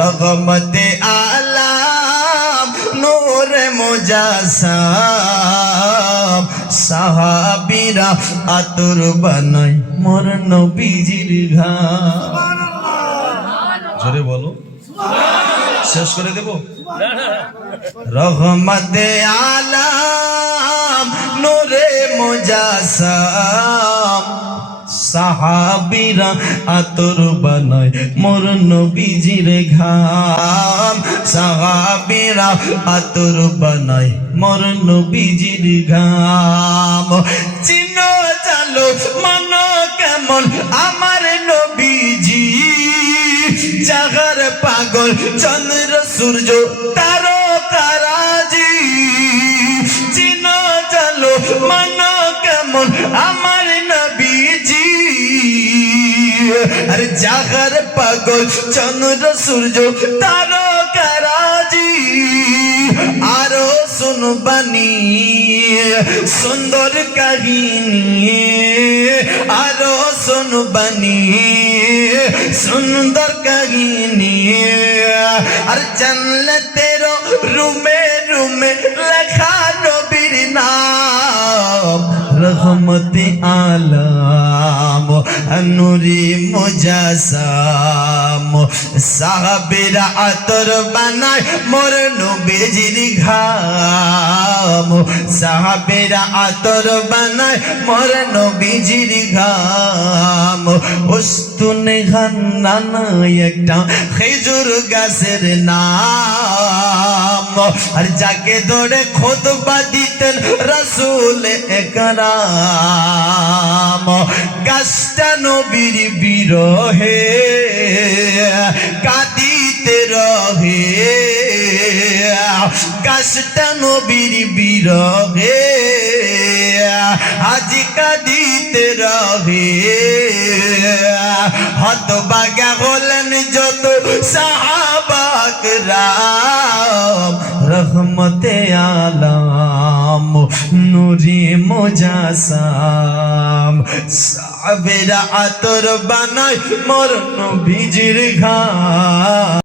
রহমতে আলাম নূর মুজাসসাম সাহাবীরা আতর বানায় মোর নবীজির ঘাম। জোরে বলো, শেষ করে দেব। রহমতে আলাম নূরে মুজাসসাম সাহাবীরা আতর বানায় মোর নবীজির ঘাম। সাহাবীরা আতর বানায় মোর নবীজির ঘাম। চিনো জানো মানো কেমন আমার নবীজি, জাগার পাগল চন্দ্র সূর্য তারকারাজি। চিনো জানো মানো কেমন আমার নবীজি, আরে জাগার পাগল চন্দ্র সূর্য তারকারাজি। আরো শুনবানি সুন্দর কাহিনী, আরো শুনবানি সুন্দর কাহিনী। আর জান্নাতের রুমে রুমে লেখা নবীর নাম। রহমতে আলাম নূরে মুজাসসাম সাহাবীরা আতর বানায় মোর নবীজির ঘাম। সাহাবীরা আতর বানায় মোর নবীজির ঘাম। উস্তুনে ঘান্নান একটা খেজুর গাছের নাম। আর যাকে ধরে খুতবা দিতেন রাসূল একরাম। গাছটা নবীর বিরহে কাঁদিতে রহে, গাছটা নবীর বিরহে আজ কাঁদিতে রহে। হতভাগা হলেন যত সাহাবা কেরাম। রহমতে আলাম নূরে মুজাসসাম সাহাবীরা আতর বানায় মোর নবীজির ঘাম।